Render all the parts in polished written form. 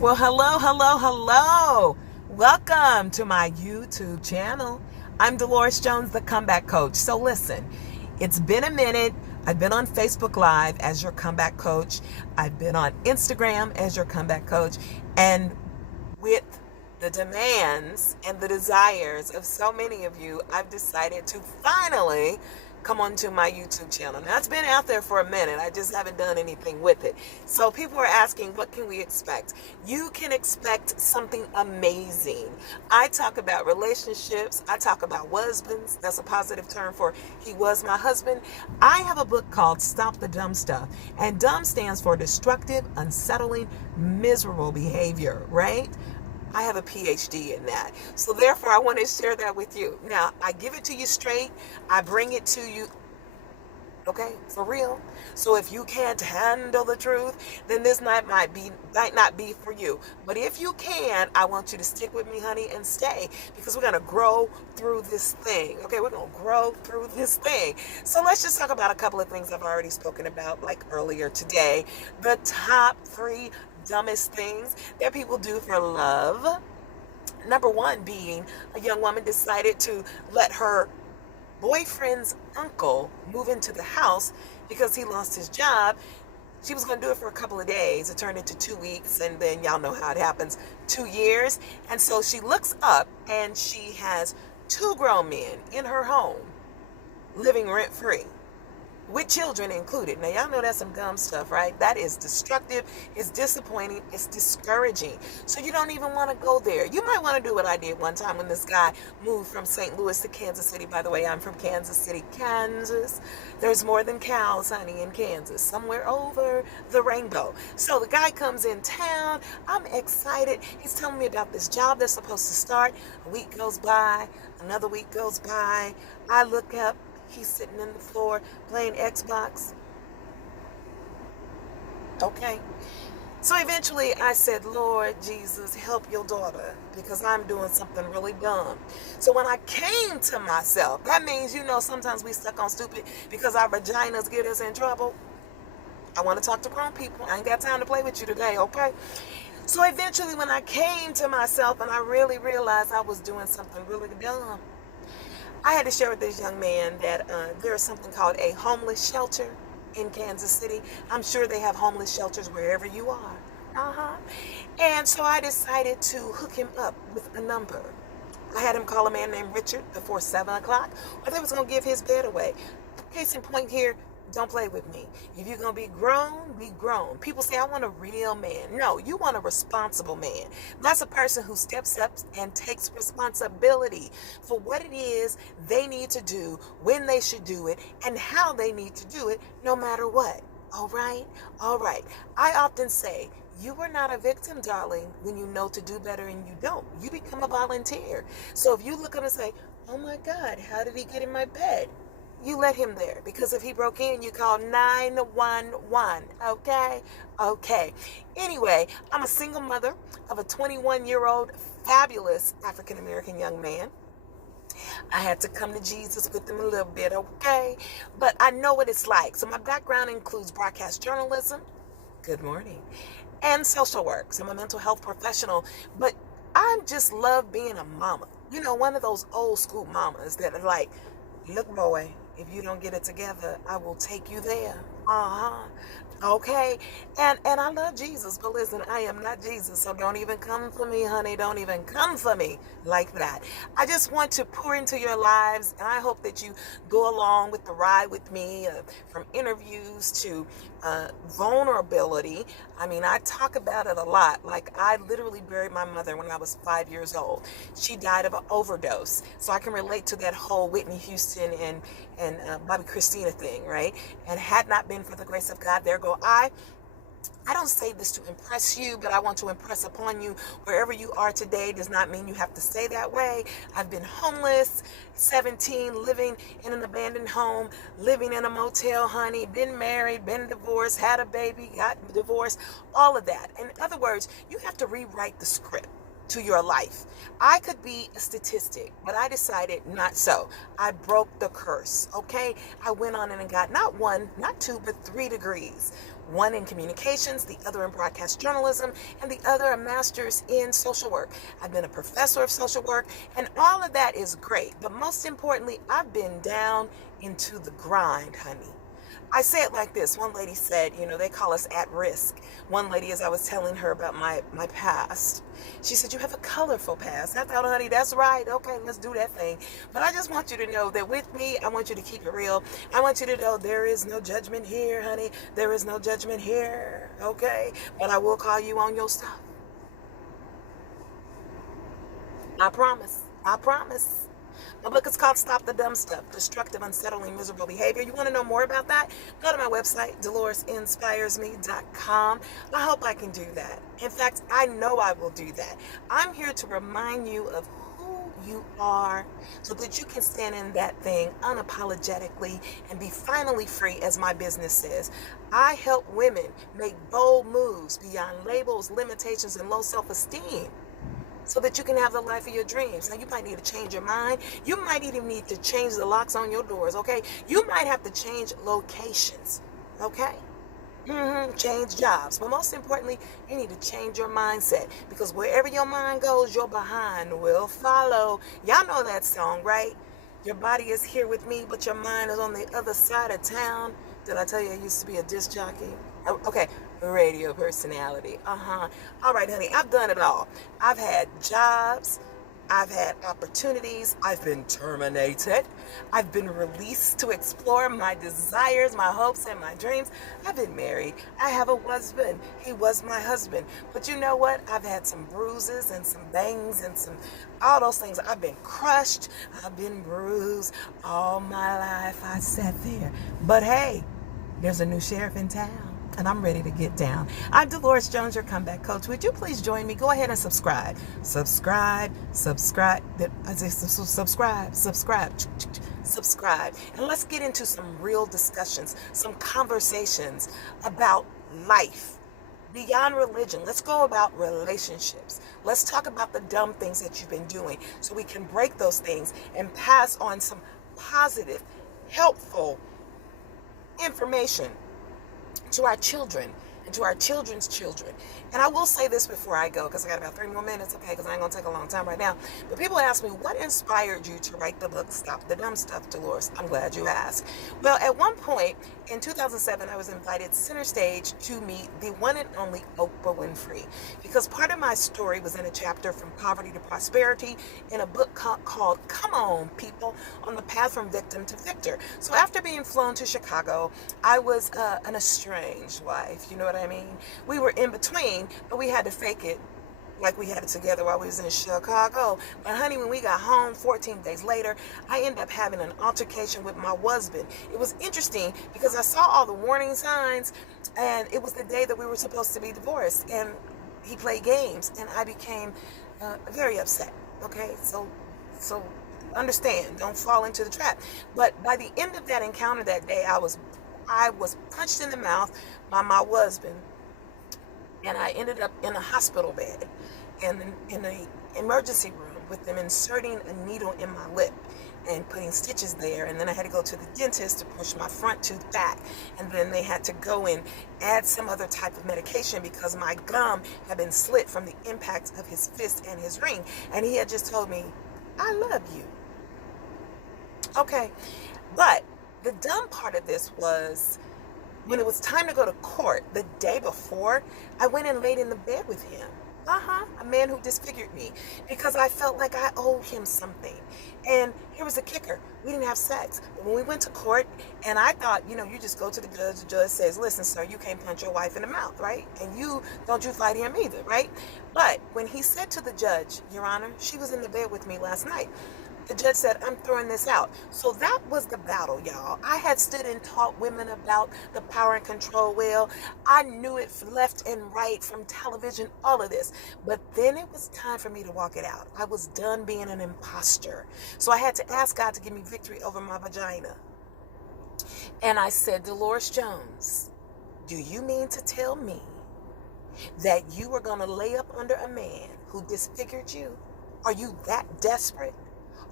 Well, hello, hello, hello. Welcome to my YouTube channel. I'm Delores Jones, the comeback coach. So listen, it's been a minute. I've been on Facebook Live as your comeback coach. I've been on Instagram as your comeback coach. And with the demands and the desires of so many of you, I've decided to finally come onto my YouTube channel. Now, it's been out there for a minute. I just haven't done anything with it. So people are asking, what can we expect? You can expect something amazing. I talk about relationships. I talk about husbands. That's a positive term for he was my husband. I have a book called Stop The D.UM.B Stuff. And D.U.M.B stands for destructive, unsettling, miserable behavior, right? I have a PhD in that. So therefore, I want to share that with you. Now, I give it to you straight. I bring it to you, okay, for real. So if you can't handle the truth, then this night might not be for you. But if you can, I want you to stick with me, honey, and stay, because we're going to grow through this thing. Okay, we're going to grow through this thing. So let's just talk about a couple of things I've already spoken about, like earlier today. The top 3 dumbest things that people do for love. Number 1 being a young woman decided to let her boyfriend's uncle move into the house because he lost his job. She was going to do it for a couple of days. It turned into 2 weeks, and then y'all know how it happens, 2 years. And so she looks up and she has 2 grown men in her home living rent-free, with children included. Now, y'all know that's some dumb stuff, right? That is destructive, it's disappointing, it's discouraging. So you don't even want to go there. You might want to do what I did one time when this guy moved from St. Louis to Kansas City. By the way, I'm from Kansas City, Kansas. There's more than cows, honey, in Kansas, somewhere over the rainbow. So the guy comes in town. I'm excited. He's telling me about this job that's supposed to start. A week goes by, another week goes by. I look up. He's sitting on the floor playing Xbox. Okay. So eventually I said, Lord Jesus, help your daughter, because I'm doing something really dumb. So when I came to myself, that means, sometimes we stuck on stupid because our vaginas get us in trouble. I want to talk to grown people. I ain't got time to play with you today, okay? So eventually when I came to myself and I really realized I was doing something really dumb, I had to share with this young man that there is something called a homeless shelter in Kansas City. I'm sure they have homeless shelters wherever you are. And so I decided to hook him up with a number. I had him call a man named Richard before 7 o'clock, or they was going to give his bed away. Case in point here, don't play with me. If you're going to be grown, be grown. People say, I want a real man. No, you want a responsible man. That's a person who steps up and takes responsibility for what it is they need to do, when they should do it, and how they need to do it, no matter what. All right? All right. I often say, you are not a victim, darling, when you know to do better and you don't. You become a volunteer. So if you look up and say, oh my God, how did he get in my bed? You let him there, because if he broke in, you call 911, okay? Okay. Anyway, I'm a single mother of a 21-year-old fabulous African-American young man. I had to come to Jesus with him a little bit, okay? But I know what it's like. So my background includes broadcast journalism, good morning, and social work. So I'm a mental health professional, but I just love being a mama. One of those old school mamas that are like, look, boy, if you don't get it together, I will take you there. Okay. And I love Jesus, but listen, I am not Jesus, so don't even come for me, honey. Don't even come for me like that. I just want to pour into your lives, and I hope that you go along with the ride with me, from interviews to vulnerability. I mean, I talk about it a lot. Like, I literally buried my mother when I was 5 years old. She died of an overdose. So I can relate to that whole Whitney Houston and Bobby Christina thing, right? And had not been for the grace of God, there go I. I don't say this to impress you, but I want to impress upon you, wherever you are today does not mean you have to stay that way. I've been homeless, 17, living in an abandoned home, living in a motel, honey, been married, been divorced, had a baby, got divorced, all of that. In other words, you have to rewrite the script to your life. I could be a statistic, but I decided not so. I broke the curse, okay? I went on and got not 1, not 2, but 3 degrees. one in communications, the other in broadcast journalism, and the other a master's in social work. I've been a professor of social work, and all of that is great. But most importantly, I've been down into the grind, honey. I say it like this. One lady said, they call us at risk. One lady, as I was telling her about my past, she said, you have a colorful past. I thought, honey, that's right. Okay, let's do that thing. But I just want you to know that with me, I want you to keep it real. I want you to know there is no judgment here, honey. There is no judgment here. Okay? But I will call you on your stuff. I promise. I promise. My book is called Stop The D.UM.B Stuff, Destructive, Unsettling, Miserable Behavior. You want to know more about that? Go to my website, DeloresInspiresMe.com. I hope I can do that. In fact, I know I will do that. I'm here to remind you of who you are so that you can stand in that thing unapologetically and be finally free, as my business says. I help women make bold moves beyond labels, limitations, and low self-esteem, so that you can have the life of your dreams. Now, you might need to change your mind. You might even need to change the locks on your doors, okay? You might have to change locations, okay? Change jobs. But most importantly, you need to change your mindset, because wherever your mind goes, your behind will follow. Y'all know that song, right? Your body is here with me, but your mind is on the other side of town. Did I tell you I used to be a disc jockey? Oh, okay. Radio personality. All right, honey, I've done it all. I've had jobs. I've had opportunities. I've been terminated. I've been released to explore my desires, my hopes, and my dreams. I've been married. I have a husband. He was my husband. But you know what? I've had some bruises and some bangs and all those things. I've been crushed. I've been bruised. All my life I sat there. But hey, there's a new sheriff in town, and I'm ready to get down. I'm Delores Jones, your comeback coach. Would you please join me? Go ahead and subscribe. Subscribe. And let's get into some real discussions, some conversations about life beyond religion. Let's go about relationships. Let's talk about the dumb things that you've been doing so we can break those things and pass on some positive, helpful information to our children and to our children's children. And I will say this before I go, because I got about 3 more minutes, okay, because I ain't going to take a long time right now. But people ask me, what inspired you to write the book, Stop The D.UM.B Stuff, Delores? I'm glad you asked. Well, at one point in 2007, I was invited center stage to meet the one and only Oprah Winfrey, because part of my story was in a chapter From Poverty to Prosperity in a book called Come On, People, on the Path from Victim to Victor. So after being flown to Chicago, I was an estranged wife, you know what I mean? We were in between, but we had to fake it like we had it together while we was in Chicago. But honey, when we got home 14 days later, I ended up having an altercation with my husband. It was interesting because I saw all the warning signs, and it was the day that we were supposed to be divorced, and he played games, and I became very upset. Okay, so understand, don't fall into the trap. But by the end of that encounter that day, I was punched in the mouth by my husband, and I ended up in a hospital bed in an emergency room with them inserting a needle in my lip and putting stitches there. And then I had to go to the dentist to push my front tooth back, and then they had to go and add some other type of medication because my gum had been slit from the impact of his fist and his ring. And he had just told me, I love you. Okay, but the dumb part of this was when it was time to go to court the day before, I went and laid in the bed with him. A man who disfigured me, because I felt like I owed him something. And here was the kicker. We didn't have sex. But when we went to court, and I thought, you just go to the judge says, listen, sir, you can't punch your wife in the mouth, right? And don't you fight him either, right? But when he said to the judge, Your Honor, she was in the bed with me last night, the judge said, I'm throwing this out. So that was the battle, y'all. I had stood and taught women about the power and control wheel. I knew it left and right from television, all of this. But then it was time for me to walk it out. I was done being an imposter. So I had to ask God to give me victory over my vagina. And I said, Delores Jones, do you mean to tell me that you were going to lay up under a man who disfigured you? Are you that desperate?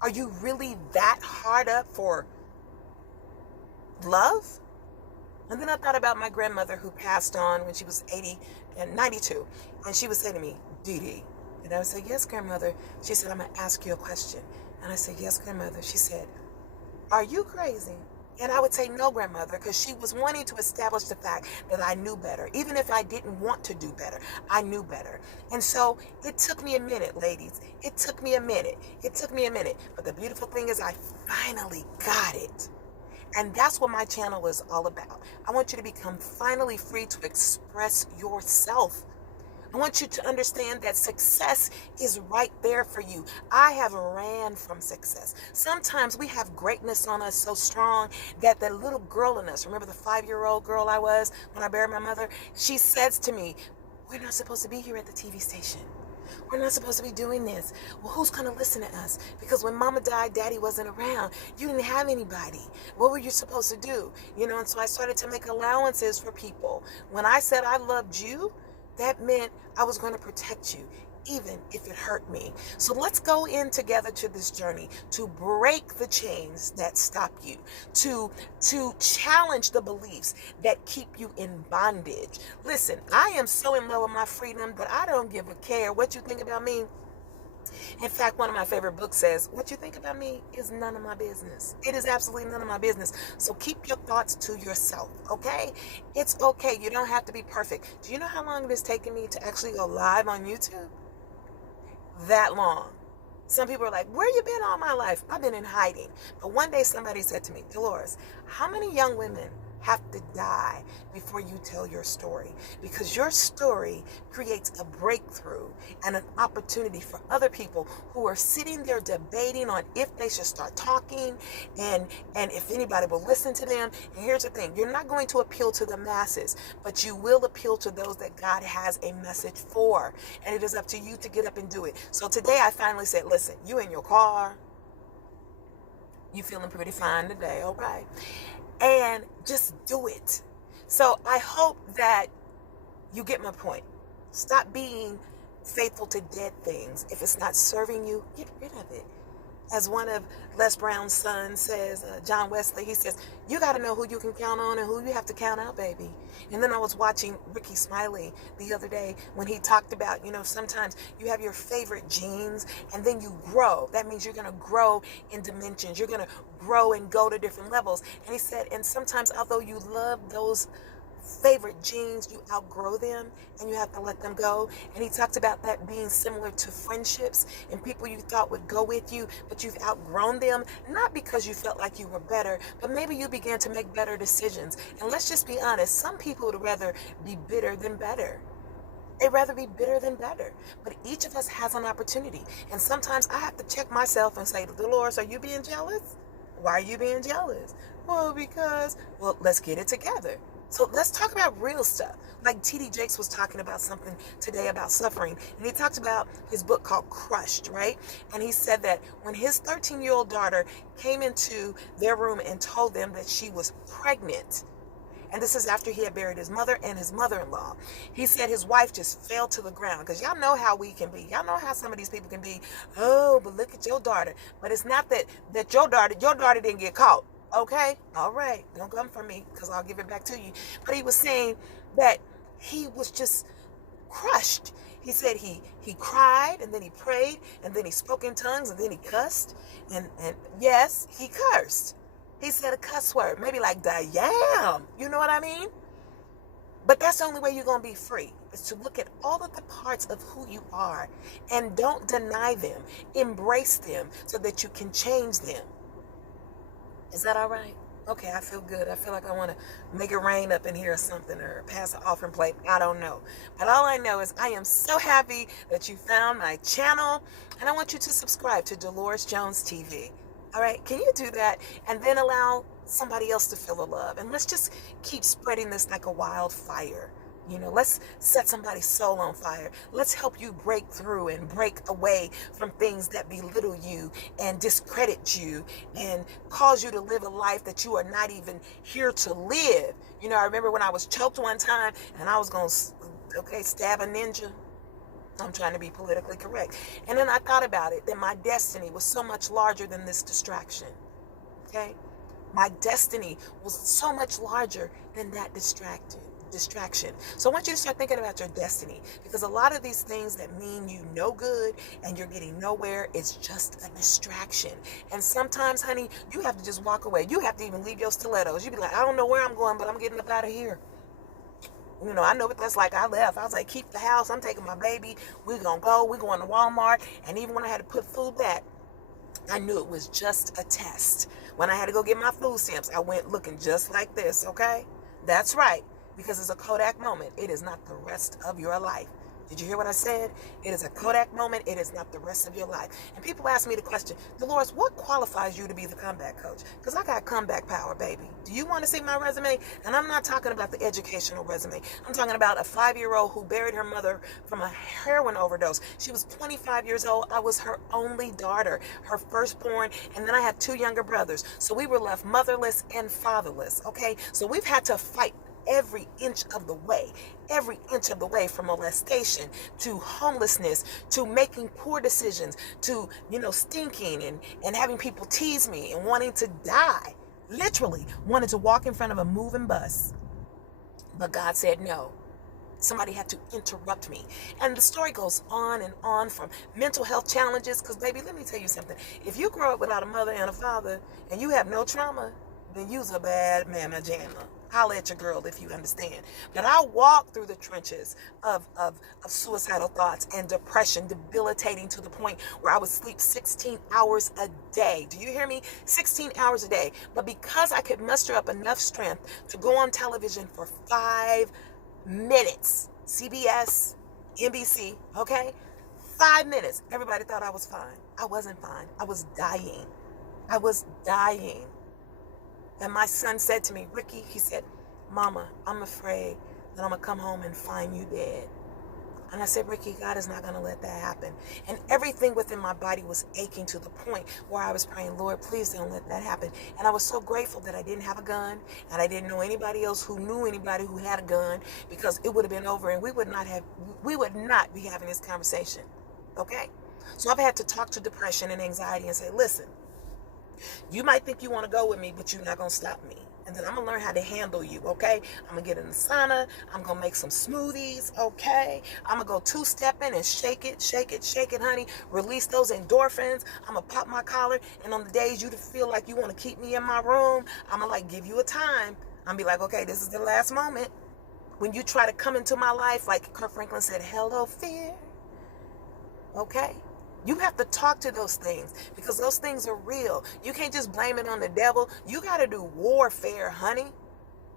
Are you really that hard up for love? And then I thought about my grandmother who passed on when she was 80 and 92. And she would say to me, Dee Dee. And I would say, yes, grandmother. She said, I'm going to ask you a question. And I said, yes, grandmother. She said, are you crazy? And I would say, no, grandmother, because she was wanting to establish the fact that I knew better. Even if I didn't want to do better, I knew better. And so it took me a minute, ladies. It took me a minute. It took me a minute. But the beautiful thing is I finally got it. And that's what my channel is all about. I want you to become finally free to express yourself. I want you to understand that success is right there for you. I have ran from success. Sometimes we have greatness on us so strong that the little girl in us, remember the 5-year-old girl I was when I buried my mother? She says to me, we're not supposed to be here at the TV station. We're not supposed to be doing this. Well, who's going to listen to us? Because when mama died, daddy wasn't around. You didn't have anybody. What were you supposed to do? And so I started to make allowances for people. When I said I loved you, that meant I was going to protect you, even if it hurt me. So let's go in together to this journey to break the chains that stop you, to challenge the beliefs that keep you in bondage. Listen, I am so in love with my freedom that I don't give a care what you think about me. In fact, one of my favorite books says, what you think about me is none of my business. It is absolutely none of my business. So keep your thoughts to yourself, okay? It's okay. You don't have to be perfect. Do you know how long it has taken me to actually go live on YouTube? That long. Some people are like, where you been all my life? I've been in hiding. But one day somebody said to me, Delores, how many young women have to die before you tell your story? Because your story creates a breakthrough and an opportunity for other people who are sitting there debating on if they should start talking and if anybody will listen to them. And here's the thing, you're not going to appeal to the masses, but you will appeal to those that God has a message for, and it is up to you to get up and do it. So today I finally said, listen, you in your car, you feeling pretty fine today, okay? And just do it. So I hope that you get my point. Stop being faithful to dead things. If it's not serving you, get rid of it. As one of Les Brown's sons says, John Wesley, he says, you got to know who you can count on and who you have to count out, baby. And then I was watching Ricky Smiley the other day when he talked about, sometimes you have your favorite genes and then you grow. That means you're going to grow in dimensions. You're going to grow and go to different levels. And he said, and sometimes although you love those favorite genes, you outgrow them and you have to let them go. And he talked about that being similar to friendships and people you thought would go with you, but you've outgrown them, not because you felt like you were better, but maybe you began to make better decisions. And let's just be honest, some people would rather be bitter than better. They'd rather be bitter than better. But each of us has an opportunity. And sometimes I have to check myself and say, Delores, are you being jealous? Why are you being jealous? Well, let's get it together. So let's talk about real stuff. Like T.D. Jakes was talking about something today about suffering. And he talked about his book called Crushed, right? And he said that when his 13-year-old daughter came into their room and told them that she was pregnant, and this is after he had buried his mother and his mother-in-law, he said his wife just fell to the ground. Because y'all know how we can be. Y'all know how some of these people can be. Oh, but look at your daughter. But it's not that your daughter didn't get caught. Okay, all right, don't come for me because I'll give it back to you. But he was saying that he was just crushed. He said he cried and then he prayed and then he spoke in tongues and then he cussed and yes, he cursed. He said a cuss word, maybe like damn, you know what I mean? But that's the only way you're going to be free, is to look at all of the parts of who you are and don't deny them, embrace them so that you can change them. Is that all right? Okay, I feel good. I feel like I want to make it rain up in here or something, or pass an offering plate. I don't know. But all I know is I am so happy that you found my channel, and I want you to subscribe to Delores Jones TV. All right, can you do that? And then allow somebody else to feel the love. And let's just keep spreading this like a wildfire. Let's set somebody's soul on fire. Let's help you break through and break away from things that belittle you and discredit you and cause you to live a life that you are not even here to live. I remember when I was choked one time and I was going to, stab a ninja. I'm trying to be politically correct. And then I thought about it, that my destiny was so much larger than this distraction. Okay? My destiny was so much larger than that distraction. So I want you to start thinking about your destiny, because a lot of these things that mean you no good and you're getting nowhere, it's just a distraction. And sometimes, honey, you have to just walk away. You have to even leave your stilettos. You be like, I don't know where I'm going, but I'm getting up out of here. You know, I know what that's like. I left. I was like, keep the house. I'm taking my baby. We're going to go. We're going to Walmart. And even when I had to put food back, I knew it was just a test. When I had to go get my food stamps, I went looking just like this, okay? That's right, because it's a Kodak moment. It is not the rest of your life. Did you hear what I said? It is a Kodak moment. It is not the rest of your life. And people ask me the question, Delores, what qualifies you to be the comeback coach? Because I got comeback power, baby. Do you want to see my resume? And I'm not talking about the educational resume. I'm talking about a 5-year-old who buried her mother from a heroin overdose. She was 25 years old. I was her only daughter, her firstborn, and then I had 2 younger brothers. So we were left motherless and fatherless, okay? So we've had to fight every inch of the way from molestation to homelessness to making poor decisions to, stinking and having people tease me and wanting to die. Literally wanted to walk in front of a moving bus. But God said no. Somebody had to interrupt me. And the story goes on and on, from mental health challenges. Because, baby, let me tell you something. If you grow up without a mother and a father and you have no trauma, then you's a bad mama jamma. Holler at your girl if you understand. But I walked through the trenches of suicidal thoughts and depression, debilitating to the point where I would sleep 16 hours a day. Do you hear me? 16 hours a day. But because I could muster up enough strength to go on television for 5 minutes, CBS, NBC, okay? 5 minutes. Everybody thought I was fine. I wasn't fine. I was dying. I was dying. And my son said to me, Ricky, he said, Mama, I'm afraid that I'm going to come home and find you dead. And I said, Ricky, God is not going to let that happen. And everything within my body was aching to the point where I was praying, Lord, please don't let that happen. And I was so grateful that I didn't have a gun, and I didn't know anybody else who knew anybody who had a gun, because it would have been over and we would not be having this conversation. Okay? So I've had to talk to depression and anxiety and say, listen, you might think you want to go with me, but you're not going to stop me. And then I'm going to learn how to handle you, okay? I'm going to get in the sauna. I'm going to make some smoothies, okay? I'm going to go 2-stepping and shake it, honey. Release those endorphins. I'm going to pop my collar. And on the days you feel like you want to keep me in my room, I'm going to give you a time. I'm going to be like, okay, this is the last moment. When you try to come into my life, like Kirk Franklin said, hello, fear. Okay? You have to talk to those things, because those things are real. You can't just blame it on the devil. You got to do warfare, honey.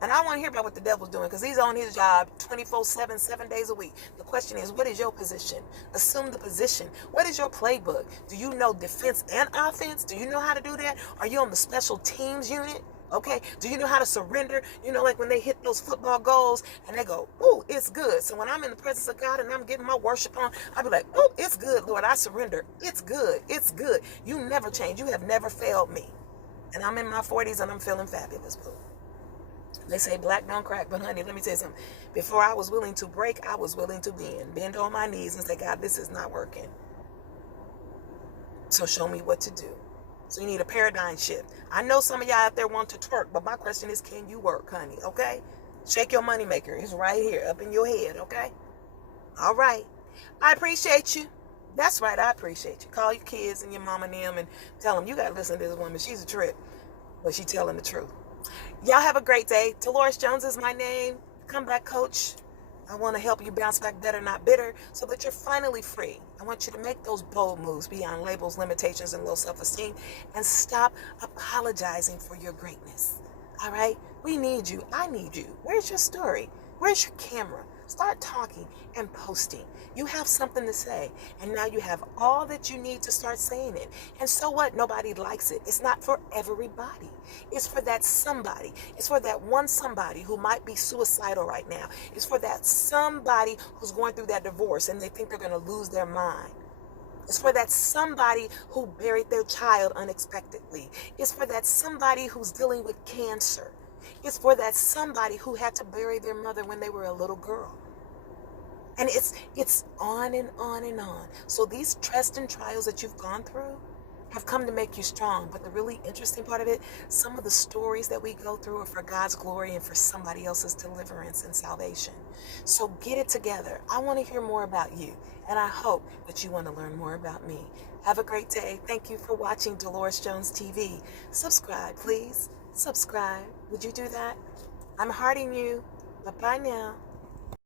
And I want to hear about what the devil's doing, because he's on his job 24/7, 7 days a week. The question is, what is your position? Assume the position. What is your playbook? Do you know defense and offense? Do you know how to do that? Are you on the special teams unit? Okay, do you know how to surrender? Like when they hit those football goals and they go, ooh, it's good. So when I'm in the presence of God and I'm getting my worship on, I'll be like, ooh, it's good, Lord, I surrender. It's good. It's good. You never change. You have never failed me. And I'm in my 40s and I'm feeling fabulous, boo. They say black don't crack, but honey, let me tell you something. Before I was willing to break, I was willing to bend on my knees and say, God, this is not working. So show me what to do. So you need a paradigm shift. I know some of y'all out there want to twerk, but my question is, can you work, honey? Okay? Shake your money maker. It's right here, up in your head, okay? All right. I appreciate you. That's right, I appreciate you. Call your kids and your mama and them and tell them, you got to listen to this woman. She's a trip, but she's telling the truth. Y'all have a great day. Delores Jones is my name. Comeback coach. I want to help you bounce back better, not bitter, so that you're finally free. I want you to make those bold moves beyond labels, limitations, and low self-esteem, and stop apologizing for your greatness. All right? We need you. I need you. Where's your story? Where's your camera? Start talking and posting. You have something to say, and now you have all that you need to start saying it. And so what? Nobody likes it. It's not for everybody. It's for that somebody. It's for that one somebody who might be suicidal right now. It's for that somebody who's going through that divorce and they think they're going to lose their mind. It's for that somebody who buried their child unexpectedly. It's for that somebody who's dealing with cancer. It's for that somebody who had to bury their mother when they were a little girl. And it's on and on and on. So these tests and trials that you've gone through have come to make you strong. But the really interesting part of it, some of the stories that we go through are for God's glory and for somebody else's deliverance and salvation. So get it together. I want to hear more about you, and I hope that you want to learn more about me. Have a great day. Thank you for watching Delores Jones TV. Subscribe, please. Subscribe. Would you do that? I'm hearting you. Bye-bye now.